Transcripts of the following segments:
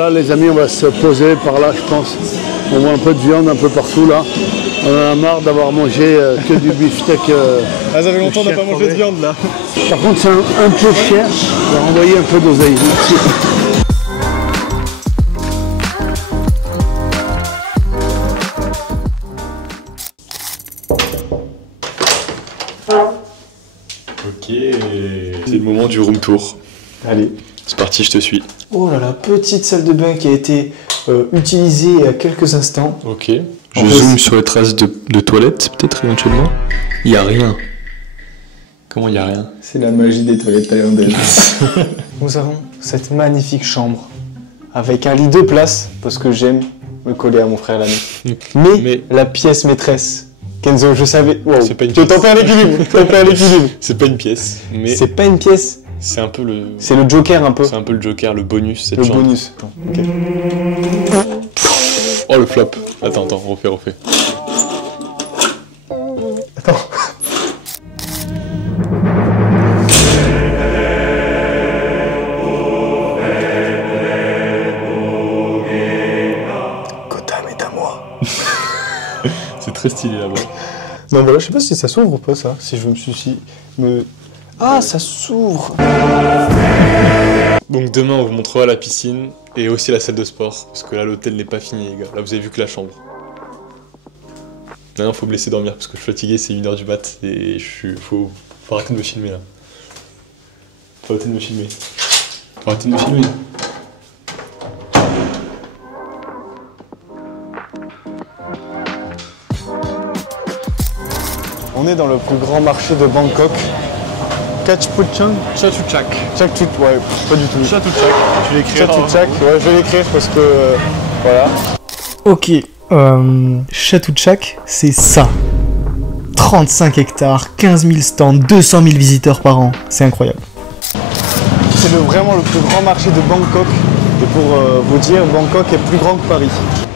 là, les amis, on va se poser par là, je pense. On voit un peu de viande un peu partout là. On en a marre d'avoir mangé que du beefsteak. Ça fait longtemps qu'on n'a pas mangé de viande là. Par contre, c'est un peu cher. On va renvoyer un peu d'oseille. Ok, c'est le moment du room tour. Allez. C'est parti, je te suis. Oh là là, petite salle de bain qui a été utilisée il y a quelques instants. Ok. Je zoome sur les traces de toilettes, peut-être éventuellement. Il n'y a rien. Comment il n'y a rien? C'est la magie des toilettes thaïlandaises. Nous avons cette magnifique chambre avec un lit de place parce que j'aime me coller à mon frère l'ami. Mais la pièce maîtresse. Kenzo, je savais. Wow. C'est pas une pièce. T'en perds l'équilibre. C'est pas une pièce, mais c'est pas une pièce. c'est un peu le. C'est le Joker un peu. C'est un peu le Joker, le bonus cette Le chambre. bonus. Ok. Oh le flop. Attends, refais. Attends. Gotham est à moi. C'est très stylé là-bas. Non voilà, je sais pas si ça s'ouvre ou pas ça. Si je me suis Ah, ça s'ouvre. Donc demain on vous montrera la piscine et aussi la salle de sport. Parce que là l'hôtel n'est pas fini les gars. Là vous avez vu que la chambre. Maintenant faut me laisser dormir parce que je suis fatigué, c'est 1h du mat. Et faut arrêter de me filmer là. Faut arrêter de me filmer. On est dans le plus grand marché de Bangkok. Kachpuchang. Chatuchak. Chatuchak, ouais, pas du tout. Chatuchak. Tu l'écris. Chatuchak, ouais, je vais l'écrire parce que voilà. Ok, Chatuchak, c'est ça. 35 hectares, 15 000 stands, 200 000 visiteurs par an. C'est incroyable. C'est vraiment le plus grand marché de Bangkok. Et pour vous dire, Bangkok est plus grand que Paris.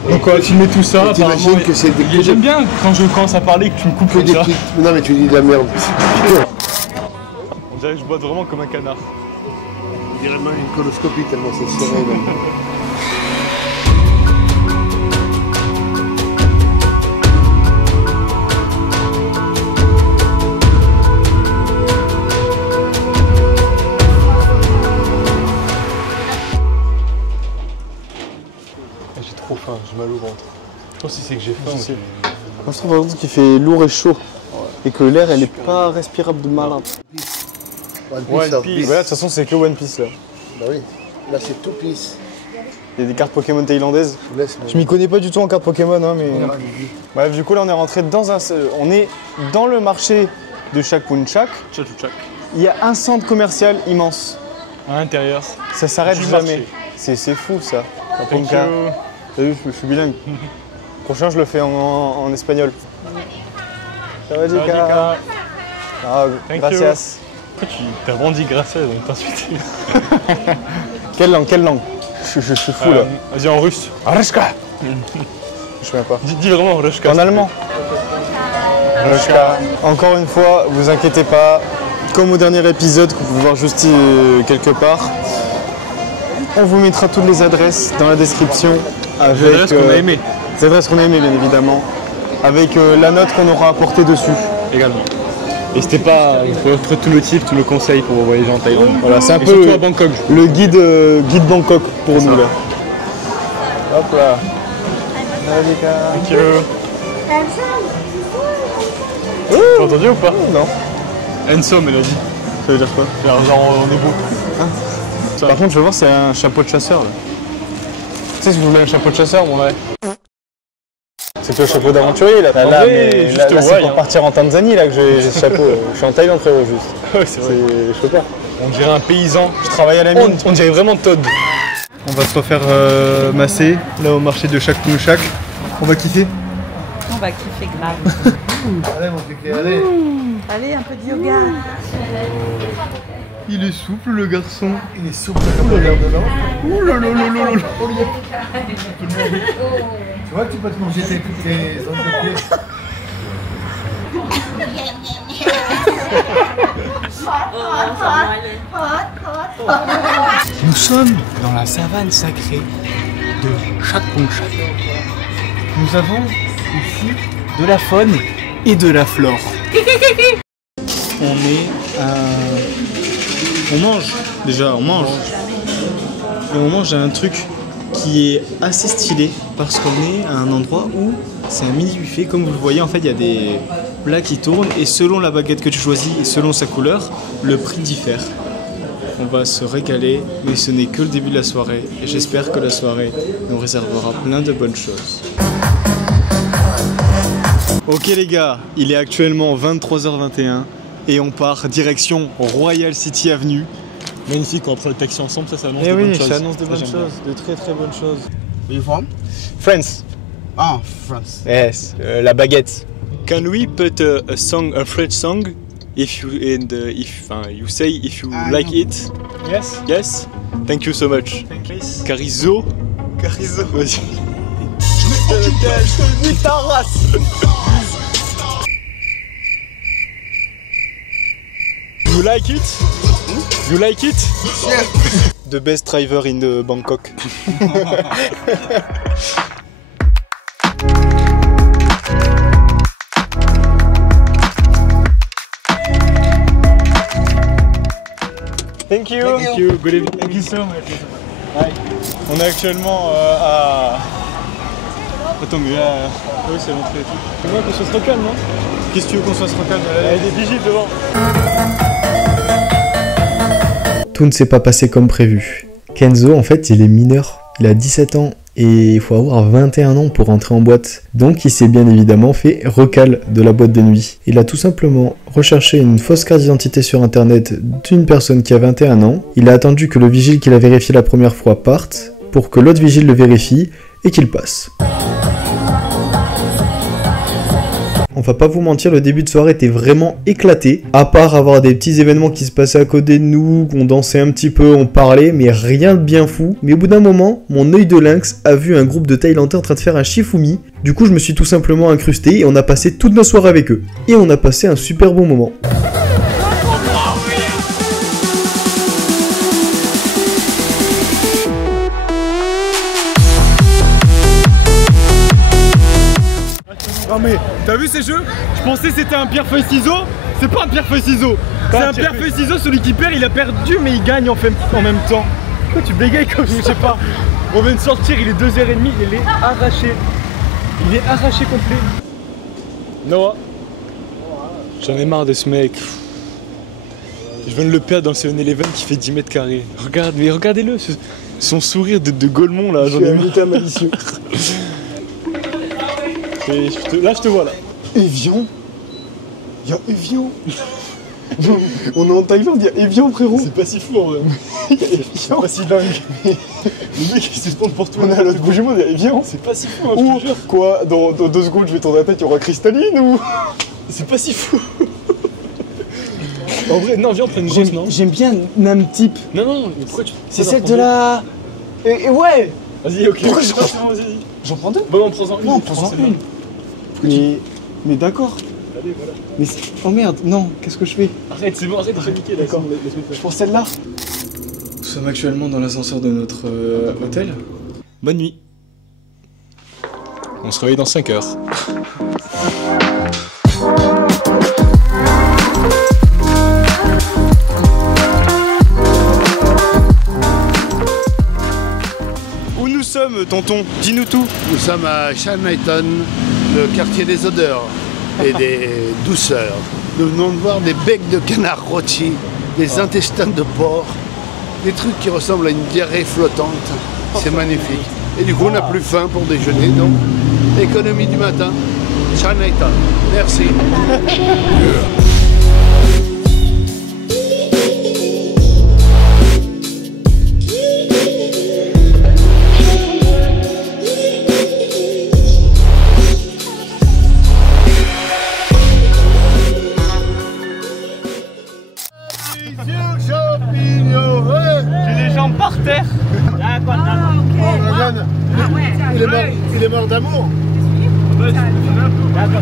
Donc on va filmer tout ça. T'imagines que c'est des J'aime bien quand je commence à parler que tu me coupes que comme des ça. clics. Non mais tu dis de la merde. On dirait que je boite vraiment comme un canard. On dirait même une coloscopie tellement c'est serré. J'ai trop faim, j'ai mal au ventre. Je pense que c'est que j'ai faim aussi. Moi je trouve par contre qu'il fait lourd et chaud. Et que l'air elle est pas respirable de malade. One Piece. Voilà, de toute façon c'est que One Piece là. Bah oui, là c'est tout Piece. Il y a des cartes Pokémon thaïlandaises. Je vous laisse. Je m'y connais pas du tout en cartes Pokémon hein, mais. Bref, du coup là on est rentré dans on est dans le marché de Chatuchak. Chatuchak. Il y a un centre commercial immense. À l'intérieur. Ça s'arrête Du jamais. marché. C'est fou ça. Thank you. T'as vu, je suis bilingue. Prochain je le fais en espagnol. Ça va Jika? Ah, Thank gracias. Pourquoi tu t'as vraiment dit gracias donc t'insulter? Quelle langue? Je suis fou là. Vas-y en russe. Arashka. Je sais même pas. Dis vraiment Rushka. En allemand. Arashka. Encore une fois, vous inquiétez pas. Comme au dernier épisode, que vous pouvez voir juste quelque part. On vous mettra toutes les adresses dans la description. Avec Les adresses qu'on a aimées. Les adresses qu'on a aimées, bien évidemment. Avec la note qu'on aura apportée dessus. Également. N'hésitez pas, il faut offrir tous nos tips, tous nos conseils pour voyager en Thaïlande. Voilà, c'est un Et peu surtout à Bangkok. le guide Bangkok pour nous là. Hop là. Thank you. T'as entendu ou pas? Non. Handsome, elle a dit. Ça veut dire quoi? Genre on est beau. Par contre, je veux voir, c'est un chapeau de chasseur là. Tu sais, si vous voulez un chapeau de chasseur, bon ouais. C'est le chapeau d'aventurier là. Là, vrai, juste là, c'est ouais, pour hein. partir en Tanzanie là que j'ai ce chapeau. Je suis en Thaïlande frérot juste. Ouais, c'est vrai. Je sais pas. On dirait un paysan. Je travaille à la mine. On dirait vraiment Todd. On va se refaire masser là au marché de Chatuchak. On va kiffer. On va kiffer grave. Allez mon piqué, allez. Allez, un peu de yoga. Il est souple le garçon. Il est souple comme le verre dedans. Ouh là là là là là. Tu vois que tu peux te manger tes autres pieds. Nous sommes dans la savane sacrée de Chakpongchak. Nous avons ici de la faune et de la flore. On mange, déjà on mange. Et on mange un truc qui est assez stylé parce qu'on est à un endroit où c'est un mini buffet. Comme vous le voyez, en fait il y a des plats qui tournent et selon la baguette que tu choisis et selon sa couleur, le prix diffère. On va se régaler, mais ce n'est que le début de la soirée et j'espère que la soirée nous réservera plein de bonnes choses. Ok les gars, il est actuellement 23h21 et on part direction Royal City Avenue. Magnifique, on prend le taxi ensemble, ça annonce Eh de oui, bonnes choses. ça annonce de bonnes choses, de très très bonnes choses. Where you from? France. Ah, France. Yes, la baguette. Can we put a song, a French song, if you you say if you like it? Yes. Yes. Thank you so much. Thank you. Carizo. Carizo. Vas-y. Ta race. You like it? You like it? Yeah. The best driver in the Bangkok. Thank you. Thank you. Good evening. Thank you so much. Bye. On est actuellement à... Attends mais là... Oui c'est l'entrée et tout. C'est moi qu'on se recalme, non? Qu'est-ce que tu veux qu'on se recalme? Il y a des vigiles devant. Tout ne s'est pas passé comme prévu. Kenzo en fait il est mineur. Il a 17 ans et il faut avoir 21 ans pour rentrer en boîte. Donc il s'est bien évidemment fait recal de la boîte de nuit. Il a tout simplement recherché une fausse carte d'identité sur internet d'une personne qui a 21 ans. Il a attendu que le vigile qu'il a vérifié la première fois parte pour que l'autre vigile le vérifie et qu'il passe. On va pas vous mentir, le début de soirée était vraiment éclaté. À part avoir des petits événements qui se passaient à côté de nous, qu'on dansait un petit peu, on parlait, mais rien de bien fou. Mais au bout d'un moment, mon œil de lynx a vu un groupe de Thaïlandais en train de faire un shifumi. Du coup, je me suis tout simplement incrusté et on a passé toute nos soirées avec eux. Et on a passé un super bon moment. Non mais, t'as vu ces jeux? Je pensais que c'était un pierre-feuille-ciseau. C'est pas un pierre-feuille-ciseau. C'est un pierre-feuille-ciseau, celui qui perd, il a perdu mais il gagne en même temps. Pourquoi tu bégayes comme je sais pas? On vient de sortir, il est 2h30, il est arraché. Il est arraché complet. Noah, j'en ai marre de ce mec. Je viens de le perdre dans le 7-Eleven qui fait 10 mètres carrés. Regarde, mais regardez-le, son sourire de Golemont là, j'en ai marre. Malicieux. Et là je te vois là. Evian? Y'a Evian? On est en Thaïlande, y'a Evian frérot. C'est pas si fou en vrai. C'est pas si dingue. Le mec il se tourne pour tout. On est à l'autre bout du monde, y'a Evian. C'est pas si fou, hein, je te jure. Quoi, dans 2 secondes je vais tourner la tête, il y aura Cristalline ou? C'est pas si fou. En vrai, non, viens on prend une grosse, non? J'aime bien Nam Type. Non, mais pourquoi tu... C'est celle de la... Et ouais. Vas-y, ok. Pourquoi vas-y. J'en prends 2? Bon, on prend-en une. Non, prends-en une. Mais d'accord. Allez, voilà. Mais oh merde, non, qu'est-ce que je fais? Arrête, c'est bon, arrête de paniquer, d'accord. Je prends celle-là. Nous sommes actuellement dans l'ascenseur de notre hôtel. Bonne nuit. On se réveille dans 5 heures. Où nous sommes, tonton? Dis-nous tout. Nous sommes à Chinatown, le quartier des odeurs et des douceurs. Nous venons de voir des becs de canard rôti, des intestins de porc, des trucs qui ressemblent à une diarrhée flottante. C'est magnifique. Et du coup, on n'a plus faim pour déjeuner, donc économie du matin, Chinatown. Merci. J'ai les jambes par terre. Il est mort d'amour.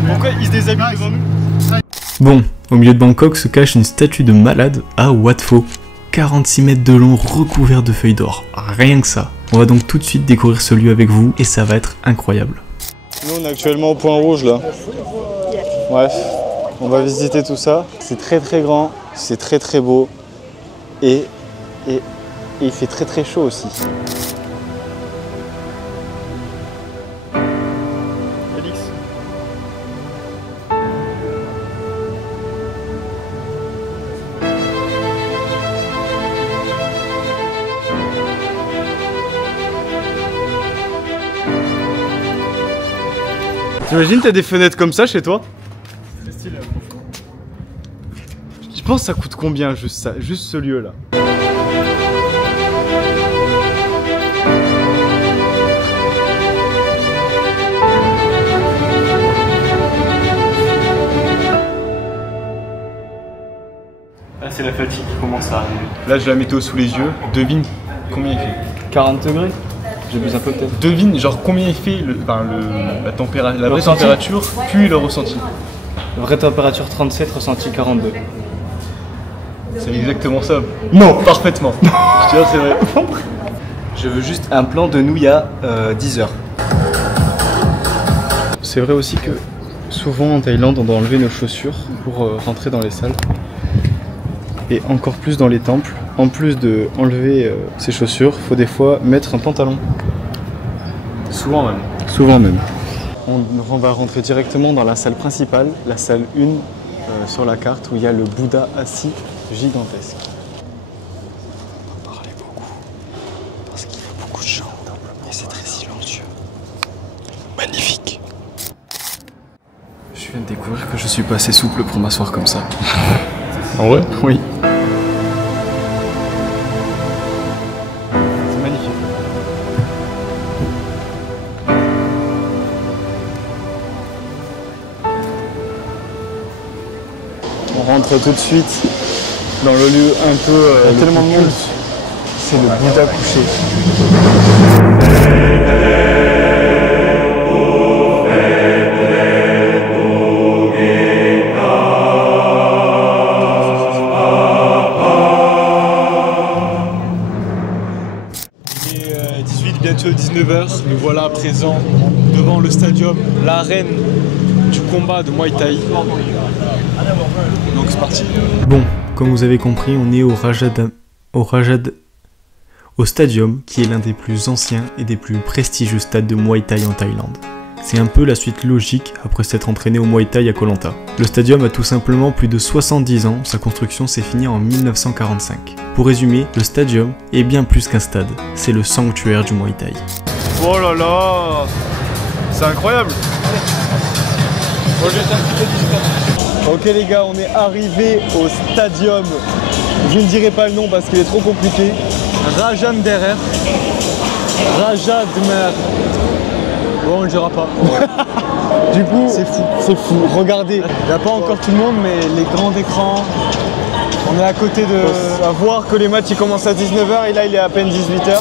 Pourquoi il se déshabille devant nous? Bon, au milieu de Bangkok se cache une statue de malade à Wat Pho. 46 mètres de long recouvert de feuilles d'or. Rien que ça. On va donc tout de suite découvrir ce lieu avec vous et ça va être incroyable. Nous on est actuellement au point rouge là. Bref, on va visiter tout ça. C'est très très grand, c'est très très beau et il fait très très chaud aussi. Félix. T'imagines t'as des fenêtres comme ça chez toi? C'est stylé. Je pense que ça coûte combien juste ça, juste ce lieu là? Là c'est la fatigue qui commence à arriver. Là j'ai la météo sous les yeux, devine combien il fait? 40 degrés. J'abuse un peu peut-être. Devine genre combien il fait la vraie température puis le ressenti. Vraie température 37, ressenti 42. C'est exactement ça. Non, parfaitement. Je te jure c'est vrai. Je veux juste un plan de nous il y a 10 heures. C'est vrai aussi que souvent en Thaïlande on doit enlever nos chaussures pour rentrer dans les salles. Et encore plus dans les temples. En plus de enlever ses chaussures, faut des fois mettre un pantalon. Souvent même. Souvent même. On va rentrer directement dans la salle principale, la salle 1 sur la carte où il y a le Bouddha assis gigantesque. On va parler beaucoup parce qu'il y a beaucoup de gens et c'est très silencieux. Magnifique. Je viens de découvrir que je suis pas assez souple pour m'asseoir comme ça. En vrai? Oui. C'est magnifique. On rentre tout de suite dans le lieu un peu... il y a tellement de monde. C'est le Bouddha couché. Il est 18, bientôt 19h. Nous voilà présents devant le stadium, l'arène du combat de Muay Thai. Donc c'est parti. Bon, comme vous avez compris, on est au Stadium, qui est l'un des plus anciens et des plus prestigieux stades de Muay Thai en Thaïlande. C'est un peu la suite logique après s'être entraîné au Muay Thai à Koh Lanta. Le stadium a tout simplement plus de 70 ans, sa construction s'est finie en 1945. Pour résumer, le stadium est bien plus qu'un stade, c'est le sanctuaire du Muay Thai. Oh là là, c'est incroyable. Ok les gars, on est arrivé au stadium. Je ne dirai pas le nom parce qu'il est trop compliqué. Rajan Derer. Raja Dmer. Bon, on le dira pas. Du coup, c'est fou. Regardez, il n'y a pas encore tout le monde, mais les grands écrans. On est à côté de... À voir que les matchs ils commencent à 19h et là il est à peine 18h.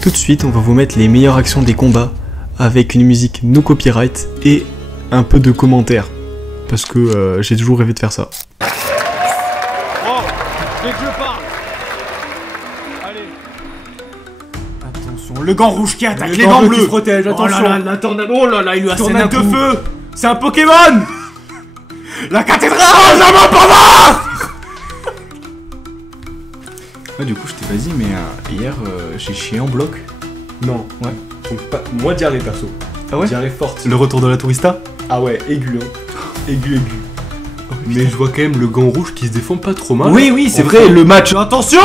Tout de suite, on va vous mettre les meilleures actions des combats avec une musique no copyright et un peu de commentaires. Parce que j'ai toujours rêvé de faire ça. Oh, dès que je parle. Allez. Attention, le gant rouge qui attaque, les gants bleus qui protègent, attention. Oh là là, la tornade, oh là là, il lui a Tornade de feu. C'est un Pokémon. La cathédrale, jamais pas mort. Ouais, du coup, je t'ai pas dit, mais hier, j'ai chié en bloc. Non, Ouais. donc pas... moi diarrhée perso. Ah ouais? Diarrhée forte. Le retour de la tourista? Ah ouais, aigu hein. Aigu. Mais je vois quand même le gant rouge qui se défend pas trop mal. Oui, oui, c'est vrai, le match. Attention.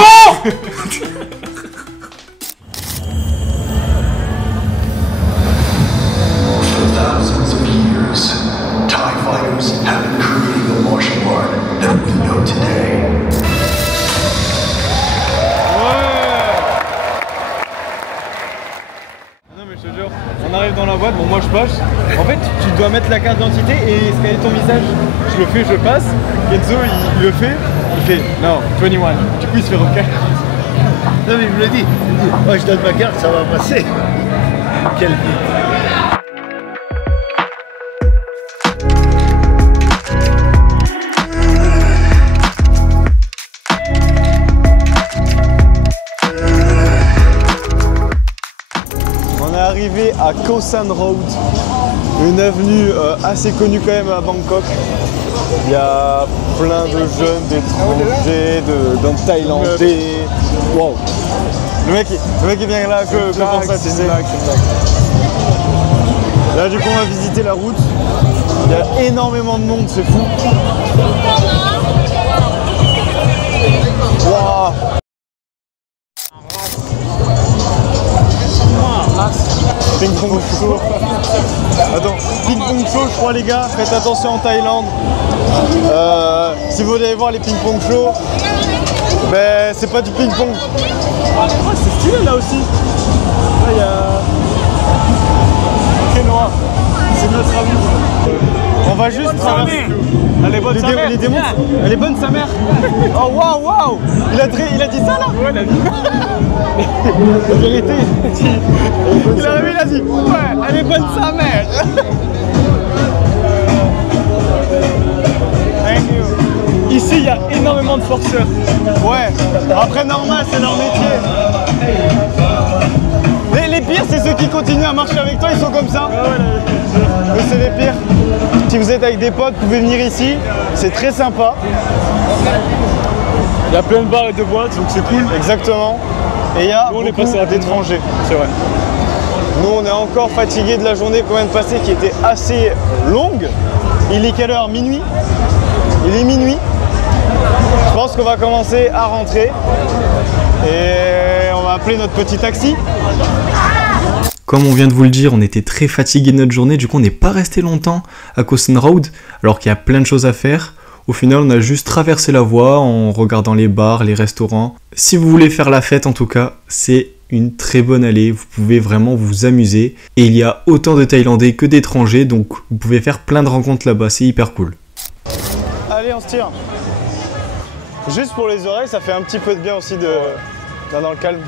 Non mais je te jure, boîte, bon moi je passe. En fait tu dois mettre la carte d'identité et scanner ton visage. Je le fais, je passe. Kenzo il le fait, il fait non, 21. Du coup il se fait recaler. Non mais je me le dis, moi je donne ma carte, ça va passer. Quelle vie. On est arrivé à Khao San Road, une avenue assez connue quand même à Bangkok. Il y a plein de jeunes, d'étrangers, d'un Thaïlandais. Wow. Le mec est bien là que pour ça, tu sais. Là du coup on va visiter la route. Il y a énormément de monde, c'est fou. Wow. Ping pong show. Attends, ping pong show, je crois les gars, faites attention en Thaïlande. Si vous voulez voir les ping pong show, ben c'est pas du ping pong. Ah, c'est stylé là aussi. Là il y a. Ok Noah, c'est notre ami. On va juste traverser. Elle est bonne sa mère. Les démons, elle est bonne sa mère. Oh waouh waouh. Il a dit ça là. Ouais, elle a dit. La vérité, il a réveillé, il a dit ouais, elle est bonne sa mère. Ici il y a énormément de forceurs. Ouais, après normal, c'est leur métier. Les pires, c'est ceux qui continuent à marcher avec toi, ils sont comme ça. Eux, c'est les pires. Si vous êtes avec des potes, vous pouvez venir ici, c'est très sympa. Il y a plein de bars et de boîtes, donc c'est cool. Exactement. Et il y a nous, on est beaucoup passé à d'étrangers. C'est vrai. Nous, on est encore fatigués de la journée qu'on vient de passer qui était assez longue. Il est quelle heure? Minuit? Il est minuit. Je pense qu'on va commencer à rentrer. Et on va appeler notre petit taxi. Comme on vient de vous le dire, on était très fatigué de notre journée, du coup on n'est pas resté longtemps à Khao San Road, alors qu'il y a plein de choses à faire. Au final, on a juste traversé la voie en regardant les bars, les restaurants. Si vous voulez faire la fête en tout cas, c'est une très bonne allée, vous pouvez vraiment vous amuser. Et il y a autant de Thaïlandais que d'étrangers, donc vous pouvez faire plein de rencontres là-bas, c'est hyper cool. Allez, on se tire. Juste pour les oreilles, ça fait un petit peu de bien aussi de dans le calme.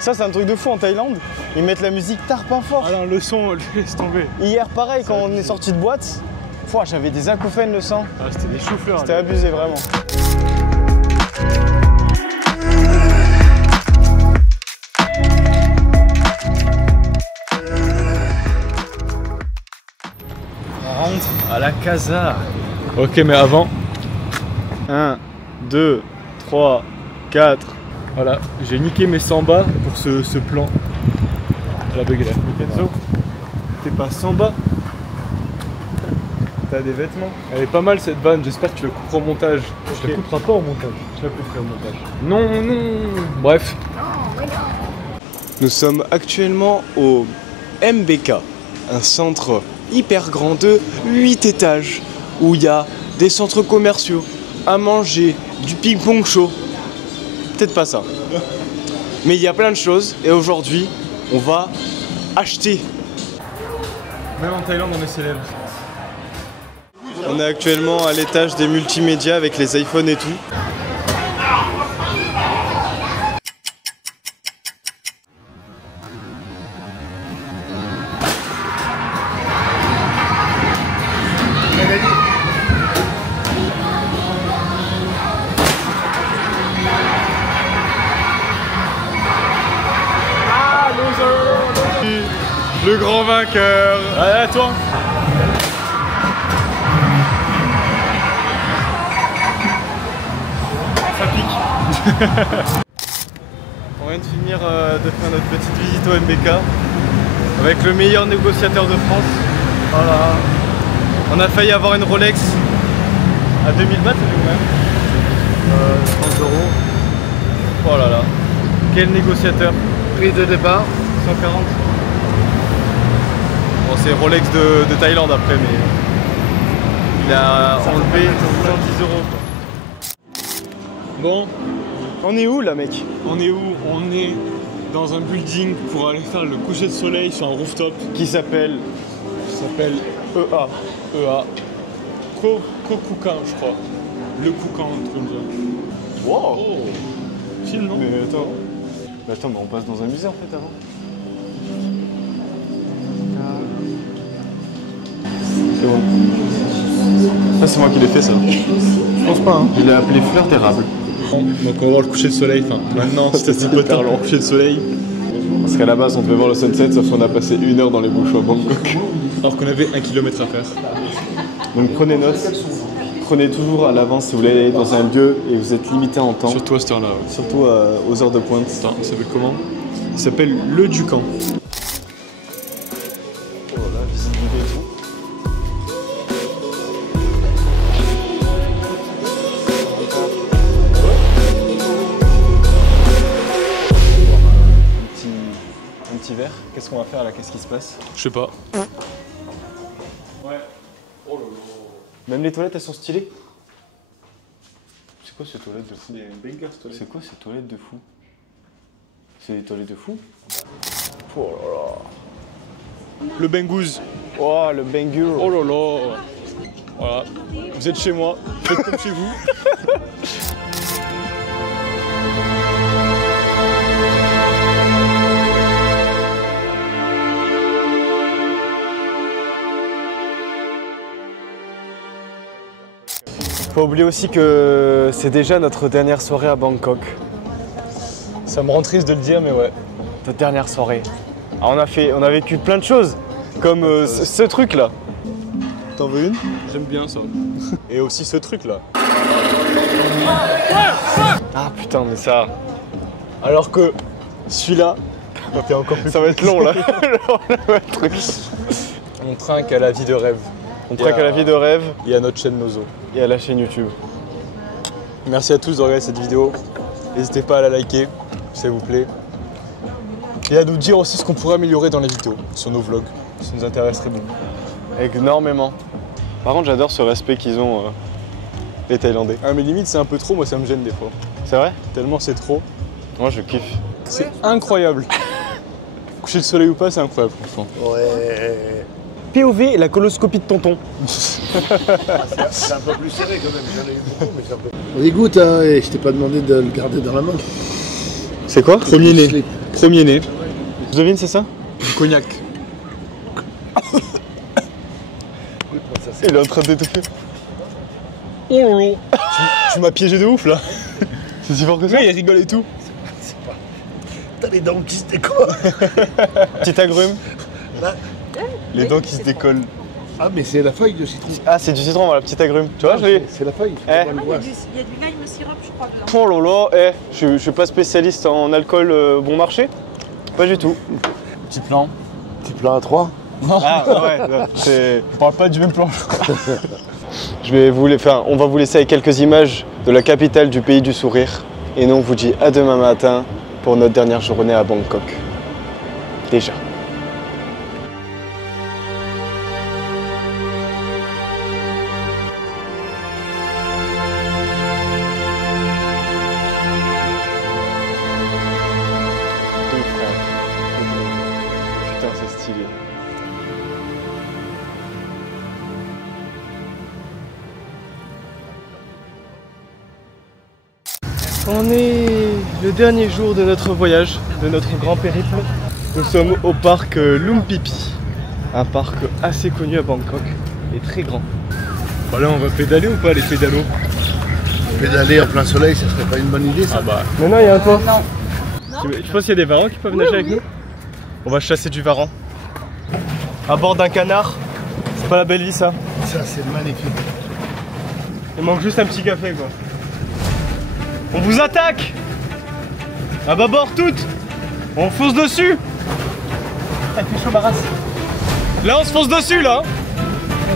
Ça, c'est un truc de fou en Thaïlande. Ils mettent la musique tarpin fort. Ah non, le son, laisse tomber. Hier, pareil, quand on est sorti de boîte, j'avais des acouphènes le sang. Ah, c'était des chauffeurs. C'était abusé, vraiment. On rentre à la casa. Ok, mais avant. 1, 2, 3, 4. Voilà, j'ai niqué mes 100 bas pour ce plan. La bug est là. Kenzo, t'es pas 100 bas. T'as des vêtements. Elle est pas mal cette vanne, j'espère que tu la couperas au montage. Je la couperai pas au montage. Je la couperai au montage. Non, non. Bref. Nous sommes actuellement au MBK, un centre hyper grand de 8 étages où il y a des centres commerciaux, à manger, du ping-pong show. Peut-être pas ça. Mais il y a plein de choses et aujourd'hui, on va acheter. Même en Thaïlande, on est célèbre. On est actuellement à l'étage des multimédias avec les iPhones et tout. Le grand vainqueur. Allez, à toi. Ça pique. On vient de finir de faire notre petite visite au MBK avec le meilleur négociateur de France. Voilà. On a failli avoir une Rolex à 2000 bahts, c'est combien 30 euros. Oh là là. Quel négociateur. Prix de départ 140. Bon, c'est Rolex de Thaïlande après, mais il a enlevé 110 euros. Bon, On est où là, mec? on est où? On est dans un building pour aller faire le coucher de soleil sur un rooftop Qui s'appelle EA. Kokukan, je crois. Le Koukan, un truc comme ça. Wow. Film, non? Mais attends. Bah attends, mais on passe dans un musée en fait avant. C'est bon. Ah, c'est moi qui l'ai fait ça. Je pense pas, hein. Il l'a appelé fleur d'érable. Donc on va voir le coucher de soleil, enfin maintenant c'était hyper long. Le coucher de soleil. Parce qu'à la base on devait voir le sunset, sauf qu'on a passé 1 heure dans les bouchons à Bangkok. Alors qu'on avait 1 kilomètre à faire. Donc prenez note. Prenez toujours à l'avance si vous voulez aller dans un lieu et vous êtes limité en temps. Surtout à cette heure-là. Ouais. Surtout aux heures de pointe. Attends, ça s'appelle comment? Ça s'appelle le Ducan. Oh là, visite du béton. Un petit verre. Qu'est-ce qu'on va faire là? Qu'est-ce qui se passe? Je sais pas. Ouais. Oh là là. Même les toilettes elles sont stylées. C'est quoi ces toilettes de fou? C'est quoi ces toilettes de fou? C'est des toilettes de fou? Oh là là. Le Bengouz. Oh le Bengouz. Oh là là. Voilà. Vous êtes chez moi. Faites comme chez vous. Faut oublier aussi que c'est déjà notre dernière soirée à Bangkok. Ça me rend triste de le dire, mais ouais. Notre dernière soirée. Alors on a vécu plein de choses, comme ce truc là. T'en veux une? J'aime bien ça. Et aussi ce truc là. Ah putain mais ça. Alors que celui-là, t'es encore plus. Ça va être long là. On trinque à la vie de rêve. On trinque à la vie de rêve. Et à notre chaîne Nozo. Et à la chaîne YouTube. Merci à tous de regarder cette vidéo. N'hésitez pas à la liker, s'il vous plaît. Et à nous dire aussi ce qu'on pourrait améliorer dans les vidéos, sur nos vlogs. Ça nous intéresserait beaucoup. Énormément. Par contre, j'adore ce respect qu'ils ont, les Thaïlandais. Ah, mais limite, c'est un peu trop, moi ça me gêne des fois. C'est vrai? Tellement c'est trop. Moi, je kiffe. C'est incroyable. Coucher le soleil ou pas, c'est incroyable, franchement. Ouais. POV et la coloscopie de tonton. C'est un peu plus serré quand même, j'en ai eu beaucoup, mais c'est un peu. On y goûte, hein, et je t'ai pas demandé de le garder dans la main. C'est quoi? Premier né. Premier né. Vous devine, c'est ça? Du cognac. Il est en train d'étouffer. Oh là. Tu m'as piégé de ouf là. C'est si fort que ça? Mais il rigole et tout. C'est pas. T'as les dents qui se décollent. Petit agrume. Là. Les dents qui se décollent. Ah, mais c'est la feuille de citron. Ah, c'est du citron, voilà, petit agrume. Tu vois, c'est la feuille. Eh. Il y a du lime sirop, je crois, dedans. Oh là là, je suis pas spécialiste en alcool bon marché. Pas du tout. Petit plan. Petit plat à 3. Ah ouais, c'est... On parle pas du même plan. On va vous laisser avec quelques images de la capitale du pays du sourire. Et nous, on vous dit à demain matin pour notre dernière journée à Bangkok. Déjà. Putain, c'est stylé. On est le dernier jour de notre voyage, de notre grand périple. Nous sommes au parc Lumphipi, un parc assez connu à Bangkok et très grand. Bah là, on va pédaler ou pas les pédalos? Pédaler en plein soleil, ça serait pas une bonne idée ça? Ah bah. Non, il y a un port. Non. Je pense qu'il y a des varans qui peuvent nager avec nous. On va chasser du varan. À bord d'un canard. C'est pas la belle vie ça. Ça, c'est magnifique. Il manque juste un petit café quoi. On vous attaque! À bâbord toutes! On fonce dessus! Ça fait chaud ma race. Là on se fonce dessus là!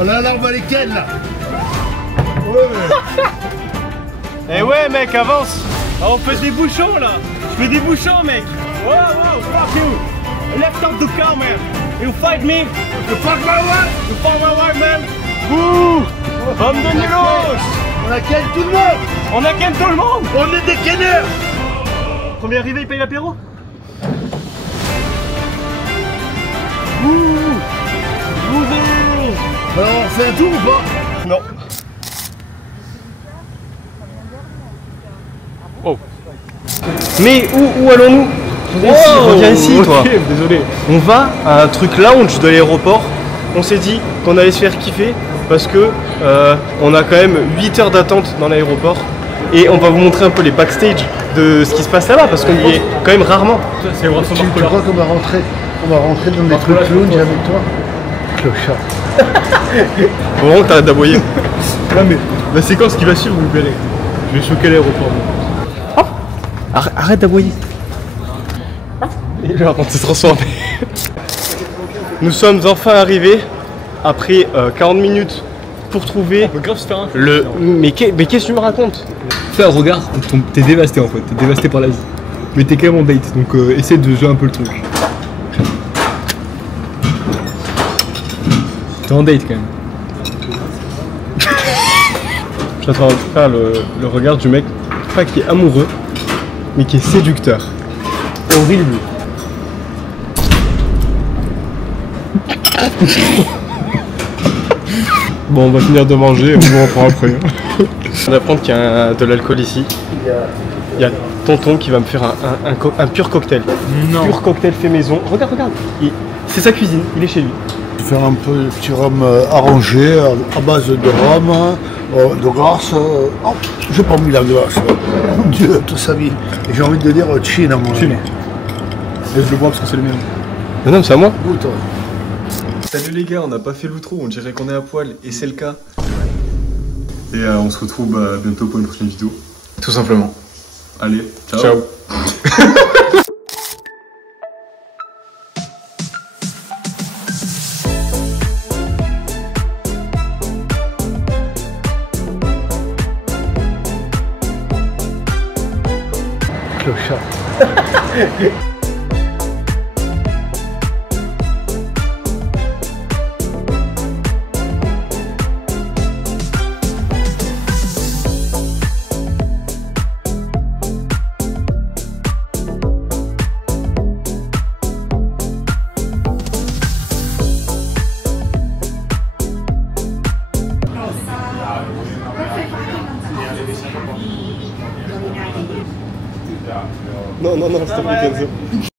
Oh là, on va les ken là! Eh ouais mec, avance! Ah, on fait des bouchons là! Je fais des bouchons mec! Wow, wow, fuck you! Left off the car man! You fight me! You fuck my wife! You fuck my wife man! Ouh! Homme de Nulos! On a ken tout le monde! On a ken tout le monde! On est des kenners! Premier arrivé il paye l'apéro? Alors, on fait un tour ou pas? Non. Oh. Mais où allons-nous? Reviens ici, toi. Ok, désolé. On va à un truc lounge de l'aéroport. On s'est dit qu'on allait se faire kiffer parce que on a quand même 8 heures d'attente dans l'aéroport. Et on va vous montrer un peu les backstage de ce qui se passe là-bas parce qu'on y est quand même rarement. C'est vraiment Tu crois qu'on va rentrer dans des trucs lounge avec toi? Clochard. Faut vraiment que t'arrêtes d'aboyer. Non mais la séquence qui va suivre, vous verrez. Je vais choquer l'aéroport. Arrête d'aboyer. Et là, on s'est transformé. Nous sommes enfin arrivés après 40 minutes pour trouver On peut grave se faire un le. Mais qu'est-ce que tu me racontes? Frère, regarde, t'es dévasté en fait, t'es dévasté par la vie. Mais t'es quand même en date, donc essaie de jouer un peu le truc. T'es en date quand même. Je suis en train de faire le regard du mec, pas qui est amoureux, mais qui est séducteur. Horrible. Bon, on va finir de manger, on vous reprend après. On va apprendre qu'il y a de l'alcool ici. Il y a tonton qui va me faire un pur cocktail. Non. Pur cocktail fait maison. Regarde. C'est sa cuisine, il est chez lui. Faire un peu de petit rhum arrangé à base de rhum, de glace. Oh, j'ai pas mis la glace. Mon Dieu, toute sa vie. Et j'ai envie de dire chin à mon ami. Et je le bois parce que c'est le mien. Non, c'est à moi. Goûte. Salut les gars, on n'a pas fait l'outro, on dirait qu'on est à poil, et c'est le cas. Et on se retrouve bientôt pour une prochaine vidéo. Tout simplement. Allez, ciao. Ciao. Clochard. Non, s'il te plaît, Kenzo.